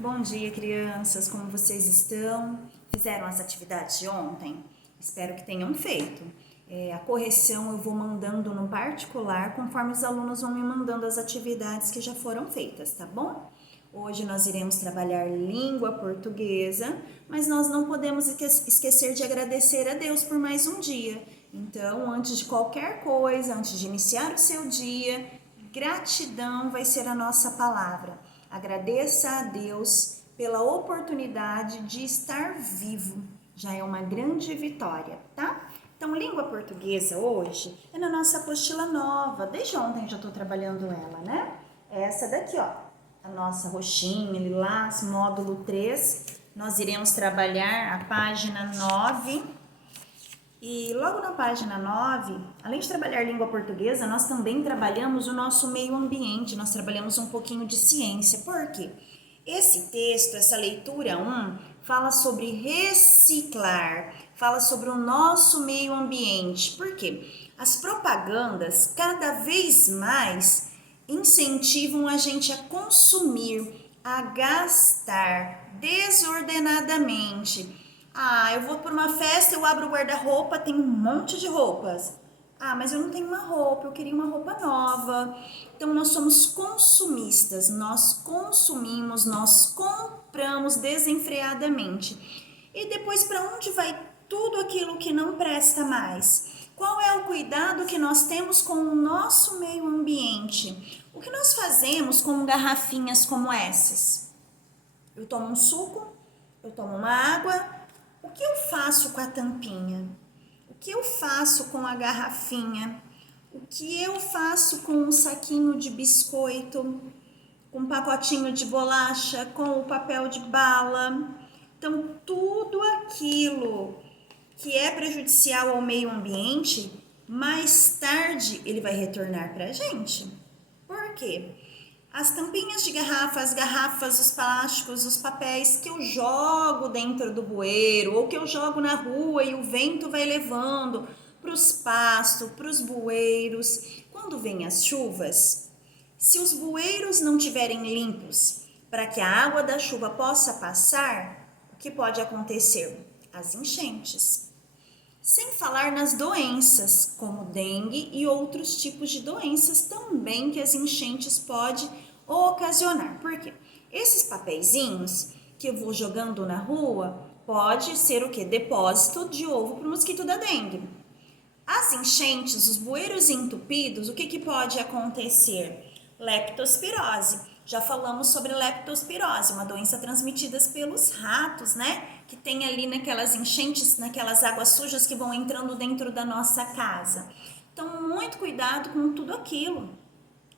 Bom dia, crianças. Como vocês estão? Fizeram as atividades de ontem? Espero que tenham feito. A correção eu vou mandando no particular conforme os alunos vão me mandando as atividades que já foram feitas, tá bom? Hoje nós iremos trabalhar língua portuguesa, mas nós não podemos esquecer de agradecer a Deus por mais um dia. Então, antes de qualquer coisa, antes de iniciar o seu dia, gratidão vai ser a nossa palavra. Agradeça a Deus pela oportunidade de estar vivo. Já é uma grande vitória, tá? Então, língua portuguesa hoje é na nossa apostila nova. Desde ontem já estou trabalhando ela, né? É essa daqui, ó. A nossa roxinha, lilás, módulo 3. Nós iremos trabalhar a página 9. E logo na página 9, além de trabalhar língua portuguesa, nós também trabalhamos o nosso meio ambiente, nós trabalhamos um pouquinho de ciência. Por quê? Esse texto, essa leitura 1, fala sobre reciclar, fala sobre o nosso meio ambiente. Por quê? As propagandas cada vez mais incentivam a gente a consumir, a gastar desordenadamente. Eu vou para uma festa, eu abro o guarda-roupa, tem um monte de roupas. Mas eu não tenho uma roupa, eu queria uma roupa nova. Então, nós somos consumistas, nós consumimos, nós compramos desenfreadamente. E depois, para onde vai tudo aquilo que não presta mais? Qual é o cuidado que nós temos com o nosso meio ambiente? O que nós fazemos com garrafinhas como essas? Eu tomo um suco, eu tomo uma água. O que eu faço com a tampinha? O que eu faço com a garrafinha? O que eu faço com um saquinho de biscoito? Com um pacotinho de bolacha? Com o papel de bala? Então, tudo aquilo que é prejudicial ao meio ambiente, mais tarde ele vai retornar para a gente. Por quê? As tampinhas de garrafa, as garrafas, os plásticos, os papéis que eu jogo dentro do bueiro ou que eu jogo na rua e o vento vai levando para os pastos, para os bueiros. Quando vem as chuvas, se os bueiros não estiverem limpos para que a água da chuva possa passar, o que pode acontecer? As enchentes. Sem falar nas doenças, como dengue e outros tipos de doenças também que as enchentes podem ocasionar. Por quê? Esses papeizinhos que eu vou jogando na rua pode ser o quê? Depósito de ovo para o mosquito da dengue. As enchentes, os bueiros entupidos, o que pode acontecer? Leptospirose. Já falamos sobre leptospirose, uma doença transmitida pelos ratos, né? Que tem ali naquelas enchentes, naquelas águas sujas que vão entrando dentro da nossa casa. Então, muito cuidado com tudo aquilo.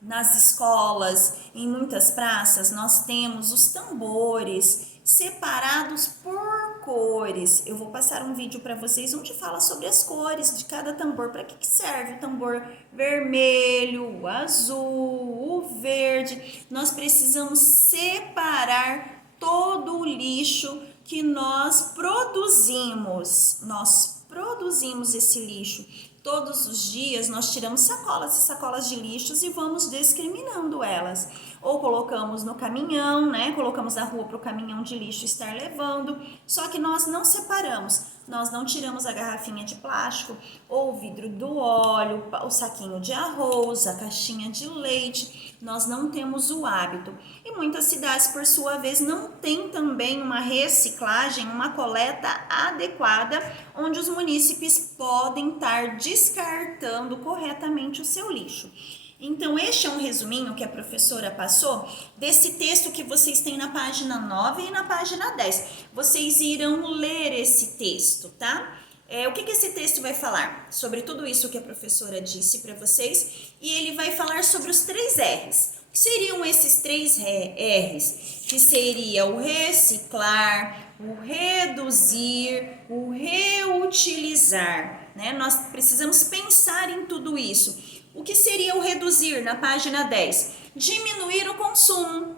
Nas escolas, em muitas praças, nós temos os tambores separados por cores. Eu vou passar um vídeo para vocês onde fala sobre as cores de cada tambor. Para que serve o tambor vermelho, o azul, o verde? Nós precisamos separar todo o lixo que nós produzimos. Nós produzimos esse lixo. Todos os dias nós tiramos sacolas e sacolas de lixos e vamos discriminando elas. Ou colocamos no caminhão, né? Colocamos na rua para o caminhão de lixo estar levando. Só que nós não separamos. Nós não tiramos a garrafinha de plástico, ou o vidro do óleo, o saquinho de arroz, a caixinha de leite. Nós não temos o hábito. E muitas cidades, por sua vez, não têm também uma reciclagem, uma coleta adequada, onde os munícipes podem estar descartando corretamente o seu lixo. Então, este é um resuminho que a professora passou desse texto que vocês têm na página 9 e na página 10. Vocês irão ler esse texto, tá? O que esse texto vai falar? Sobre tudo isso que a professora disse para vocês. E ele vai falar sobre os 3 R's. O que seriam esses 3 R's? Que seria o reciclar, o reduzir, o reutilizar, né? Nós precisamos pensar em tudo isso. O que seria o reduzir na página 10? Diminuir o consumo.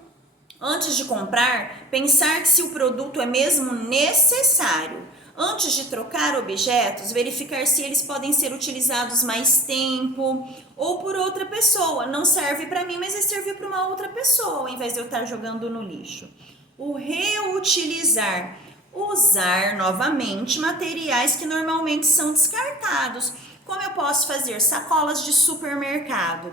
Antes de comprar, pensar se o produto é mesmo necessário. Antes de trocar objetos, verificar se eles podem ser utilizados mais tempo ou por outra pessoa. Não serve para mim, mas vai servir para uma outra pessoa, ao invés de eu estar jogando no lixo. O reutilizar, usar novamente materiais que normalmente são descartados. Como eu posso fazer? Sacolas de supermercado.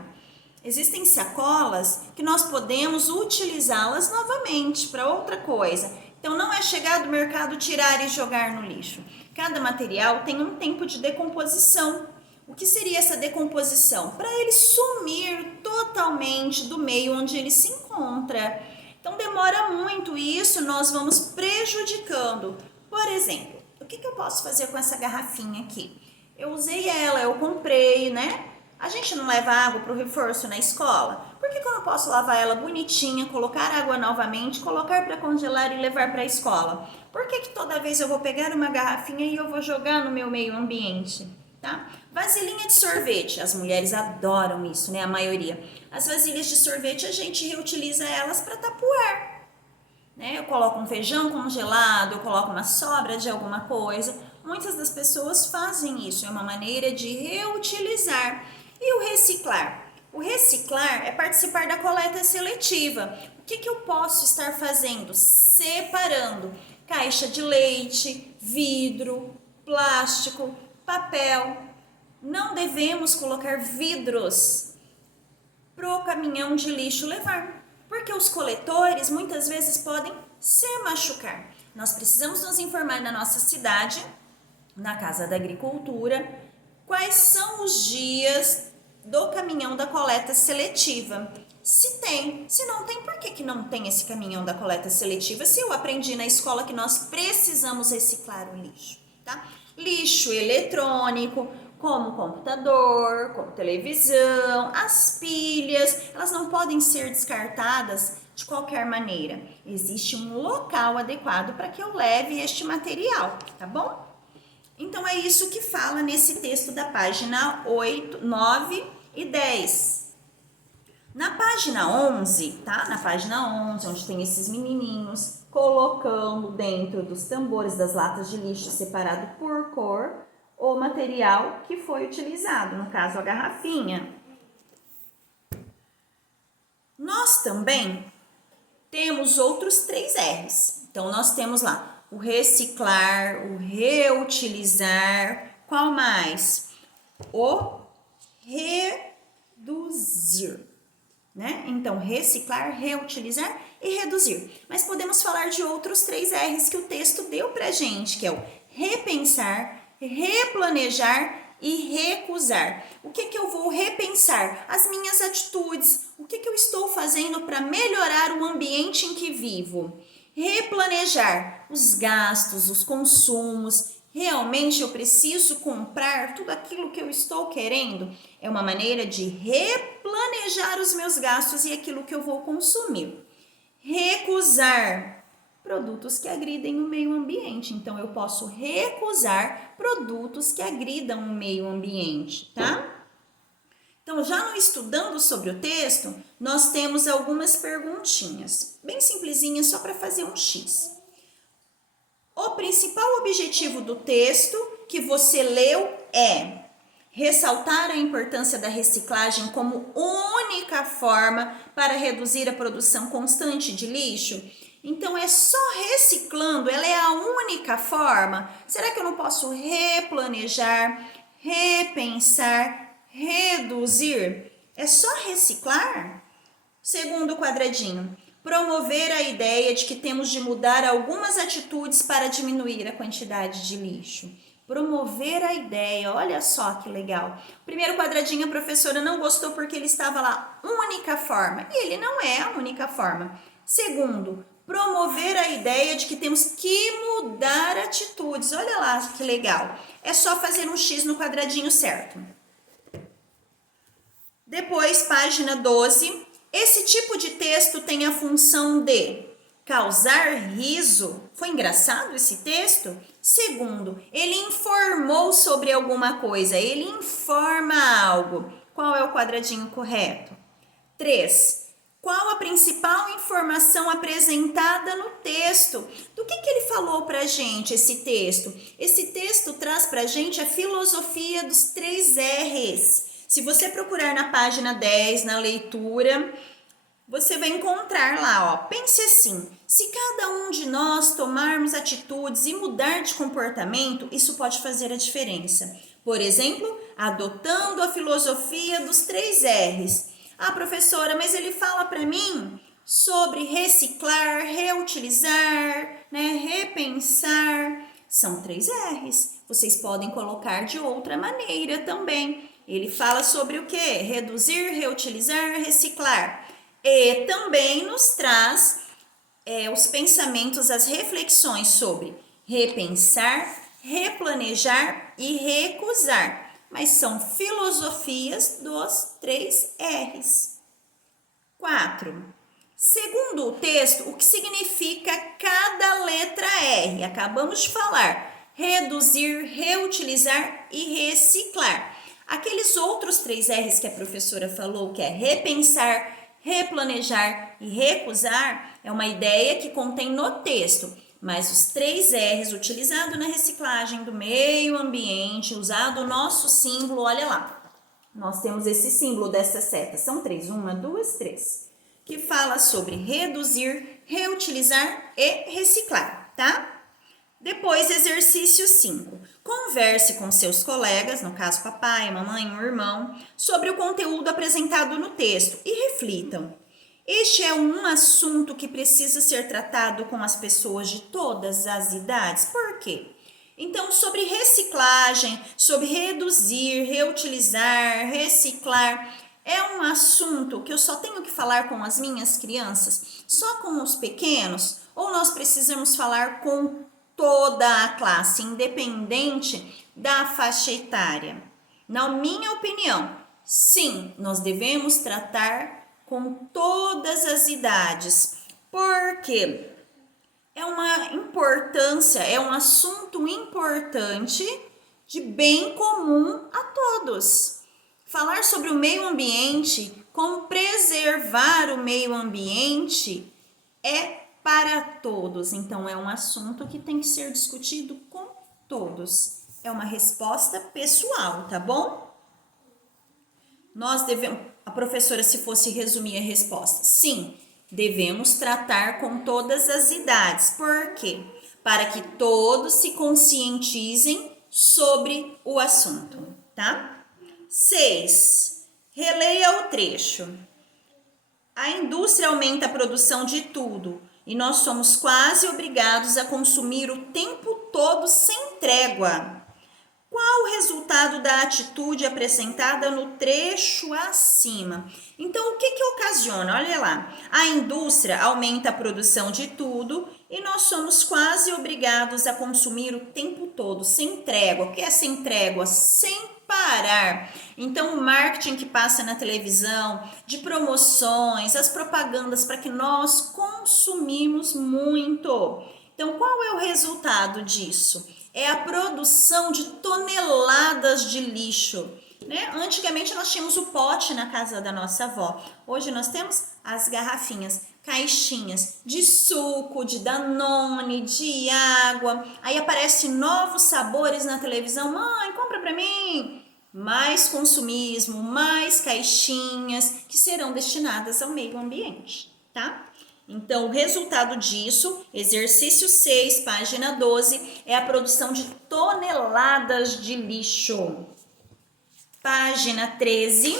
Existem sacolas que nós podemos utilizá-las novamente para outra coisa. Então, não é chegar do mercado, tirar e jogar no lixo. Cada material tem um tempo de decomposição. O que seria essa decomposição? Para ele sumir totalmente do meio onde ele se encontra. Então, demora muito e isso nós vamos prejudicando. Por exemplo, o que eu posso fazer com essa garrafinha aqui? Eu usei ela, eu comprei, né? A gente não leva água para o reforço na escola? Por que eu não posso lavar ela bonitinha, colocar água novamente, colocar para congelar e levar para a escola? Por que toda vez eu vou pegar uma garrafinha e eu vou jogar no meu meio ambiente? Tá? Vasilhinha de sorvete, as mulheres adoram isso, né? A maioria. As vasilhas de sorvete a gente reutiliza elas para tapuar. Né? Eu coloco um feijão congelado, eu coloco uma sobra de alguma coisa. Muitas das pessoas fazem isso, é uma maneira de reutilizar. E o reciclar? O reciclar é participar da coleta seletiva. O que eu posso estar fazendo? Separando caixa de leite, vidro, plástico, papel. Não devemos colocar vidros pro caminhão de lixo levar, porque os coletores muitas vezes podem se machucar. Nós precisamos nos informar na nossa cidade, na Casa da Agricultura, quais são os dias do caminhão da coleta seletiva. Se tem, se não tem, por que não tem esse caminhão da coleta seletiva? Se eu aprendi na escola que nós precisamos reciclar o lixo, tá? Lixo eletrônico, como computador, como televisão, as pilhas, elas não podem ser descartadas de qualquer maneira. Existe um local adequado para que eu leve este material, tá bom? Então, é isso que fala nesse texto da página 8, 9 e 10. Na página 11, tá? Na página 11, onde tem esses menininhos colocando dentro dos tambores das latas de lixo separado por cor o material que foi utilizado, no caso a garrafinha. Nós também temos outros 3 R's. Então, nós temos lá o reciclar, o reutilizar, qual mais? O reduzir, né? Então, reciclar, reutilizar e reduzir. Mas podemos falar de outros 3 R's que o texto deu pra gente, que é o repensar, replanejar e recusar. O que eu vou repensar? As minhas atitudes. O que eu estou fazendo para melhorar o ambiente em que vivo? Replanejar os gastos, os consumos. Realmente eu preciso comprar tudo aquilo que eu estou querendo? É uma maneira de replanejar os meus gastos e aquilo que eu vou consumir. Recusar produtos que agridem o meio ambiente. Então, eu posso recusar produtos que agridam o meio ambiente, tá? Então, já no estudando sobre o texto, nós temos algumas perguntinhas, bem simplesinhas, só para fazer um X. O principal objetivo do texto que você leu é ressaltar a importância da reciclagem como única forma para reduzir a produção constante de lixo. Então, é só reciclando, ela é a única forma? Será que eu não posso replanejar, repensar, reduzir? É só reciclar? Segundo quadradinho, promover a ideia de que temos de mudar algumas atitudes para diminuir a quantidade de lixo. Promover a ideia, olha só que legal. Primeiro quadradinho, a professora não gostou porque ele estava lá, única forma. E ele não é a única forma. Segundo, promover a ideia de que temos que mudar atitudes. Olha lá que legal. É só fazer um X no quadradinho certo. Depois, página 12. Esse tipo de texto tem a função de causar riso. Foi engraçado esse texto? Segundo, ele informou sobre alguma coisa. Ele informa algo. Qual é o quadradinho correto? 3. Qual a principal informação apresentada no texto? Do que ele falou para a gente, esse texto? Esse texto traz para a gente a filosofia dos 3 R's. Se você procurar na página 10, na leitura, você vai encontrar lá, ó, pense assim, se cada um de nós tomarmos atitudes e mudar de comportamento, isso pode fazer a diferença. Por exemplo, adotando a filosofia dos 3 R's. Ah, professora, mas ele fala para mim sobre reciclar, reutilizar, né, repensar. São 3 R's. Vocês podem colocar de outra maneira também. Ele fala sobre o quê? Reduzir, reutilizar, reciclar. E também nos traz os pensamentos, as reflexões sobre repensar, replanejar e recusar. Mas são filosofias dos 3 R's. 4. Segundo o texto, o que significa cada letra R? Acabamos de falar. Reduzir, reutilizar e reciclar. Aqueles outros 3 R's que a professora falou, que é repensar, replanejar e recusar, é uma ideia que contém no texto, mas os 3 R's utilizados na reciclagem do meio ambiente, usado o nosso símbolo, olha lá, nós temos esse símbolo dessa seta, são 3, 1, 2, 3, que fala sobre reduzir, reutilizar e reciclar, tá? Depois, exercício 5. Converse com seus colegas, no caso papai, mamãe, um irmão, sobre o conteúdo apresentado no texto e reflitam. Este é um assunto que precisa ser tratado com as pessoas de todas as idades. Por quê? Então, sobre reciclagem, sobre reduzir, reutilizar, reciclar, é um assunto que eu só tenho que falar com as minhas crianças, só com os pequenos, ou nós precisamos falar com toda a classe, independente da faixa etária? Na minha opinião, sim, nós devemos tratar com todas as idades, porque é uma importância, é um assunto importante de bem comum a todos. Falar sobre o meio ambiente, como preservar o meio ambiente, é para todos. Então, é um assunto que tem que ser discutido com todos. É uma resposta pessoal, tá bom? Nós devemos, a professora, se fosse resumir a resposta, sim, devemos tratar com todas as idades. Por quê? Para que todos se conscientizem sobre o assunto, tá? 6. Releia o trecho. A indústria aumenta a produção de tudo e nós somos quase obrigados a consumir o tempo todo sem trégua. Qual o resultado da atitude apresentada no trecho acima? Então, o que ocasiona? Olha lá, a indústria aumenta a produção de tudo e nós somos quase obrigados a consumir o tempo todo, sem trégua. O que é sem trégua? Sem parar. Então, o marketing que passa na televisão, de promoções, as propagandas para que nós consumimos muito. Então, qual é o resultado disso? É a produção de toneladas de lixo, né? Antigamente nós tínhamos o pote na casa da nossa avó. Hoje nós temos as garrafinhas, caixinhas de suco, de Danone, de água. Aí aparecem novos sabores na televisão. Mãe, compra pra mim. Mais consumismo, mais caixinhas que serão destinadas ao meio ambiente, tá? Então, o resultado disso, exercício 6, página 12, é a produção de toneladas de lixo. Página 13,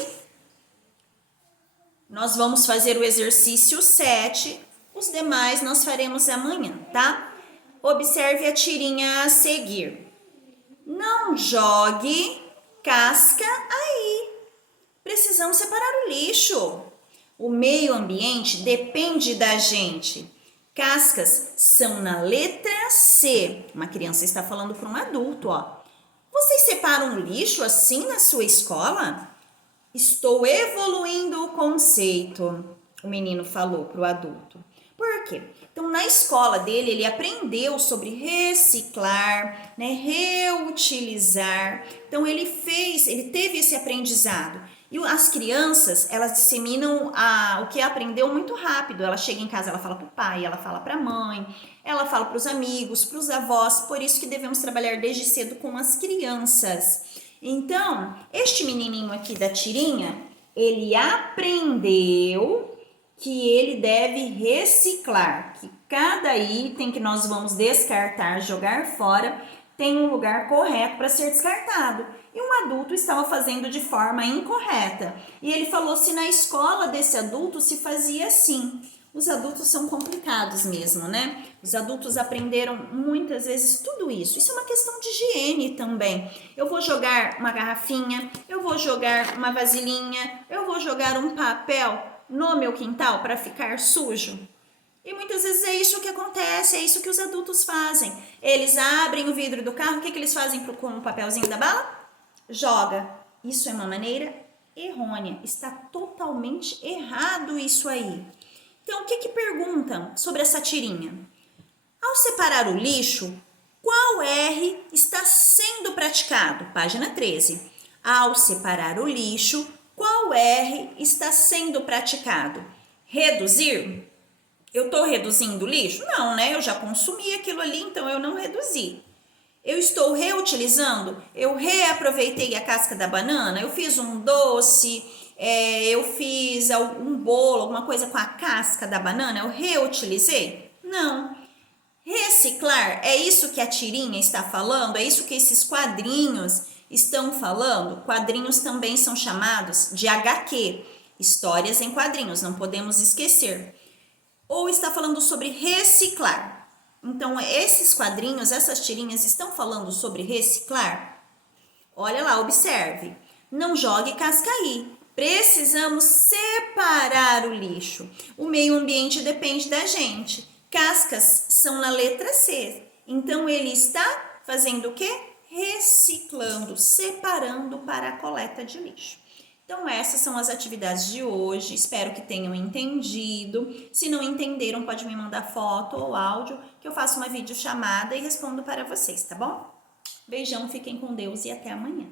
nós vamos fazer o exercício 7, os demais nós faremos amanhã, tá? Observe a tirinha a seguir. Não jogue casca aí. Precisamos separar o lixo. O meio ambiente depende da gente. Cascas são na letra C. Uma criança está falando para um adulto, ó. Vocês separam o lixo assim na sua escola? Estou evoluindo o conceito, o menino falou para o adulto. Por quê? Então, na escola dele, ele aprendeu sobre reciclar, né, reutilizar. Então, ele teve esse aprendizado. E as crianças, elas disseminam o que aprendeu muito rápido. Ela chega em casa, ela fala para o pai, ela fala para a mãe, ela fala para os amigos, para os avós. Por isso que devemos trabalhar desde cedo com as crianças. Então, este menininho aqui da tirinha, ele aprendeu que ele deve reciclar, que cada item que nós vamos descartar, jogar fora, tem um lugar correto para ser descartado. E um adulto estava fazendo de forma incorreta. E ele falou se na escola desse adulto se fazia assim. Os adultos são complicados mesmo, né? Os adultos aprenderam muitas vezes tudo isso. Isso é uma questão de higiene também. Eu vou jogar uma garrafinha, eu vou jogar uma vasilhinha, eu vou jogar um papel no meu quintal para ficar sujo. E muitas vezes é isso que acontece, é isso que os adultos fazem. Eles abrem o vidro do carro, o que eles fazem com o papelzinho da bala? Joga. Isso é uma maneira errônea. Está totalmente errado isso aí. Então, o que perguntam sobre essa tirinha? Ao separar o lixo, qual R está sendo praticado? Página 13. Ao separar o lixo, qual R está sendo praticado? Reduzir? Eu estou reduzindo o lixo? Não, né? Eu já consumi aquilo ali, então eu não reduzi. Eu estou reutilizando? Eu reaproveitei a casca da banana? Eu fiz um doce, eu fiz um bolo, alguma coisa com a casca da banana? Eu reutilizei? Não. Reciclar, é isso que a tirinha está falando? É isso que esses quadrinhos estão falando? Quadrinhos também são chamados de HQ, histórias em quadrinhos, não podemos esquecer. Ou está falando sobre reciclar? Então, esses quadrinhos, essas tirinhas estão falando sobre reciclar? Olha lá, observe. Não jogue casca aí. Precisamos separar o lixo. O meio ambiente depende da gente. Cascas são na letra C. Então, ele está fazendo o quê? Reciclando, separando para a coleta de lixo. Então, essas são as atividades de hoje. Espero que tenham entendido. Se não entenderam, pode me mandar foto ou áudio, que eu faço uma videochamada e respondo para vocês, tá bom? Beijão, fiquem com Deus e até amanhã.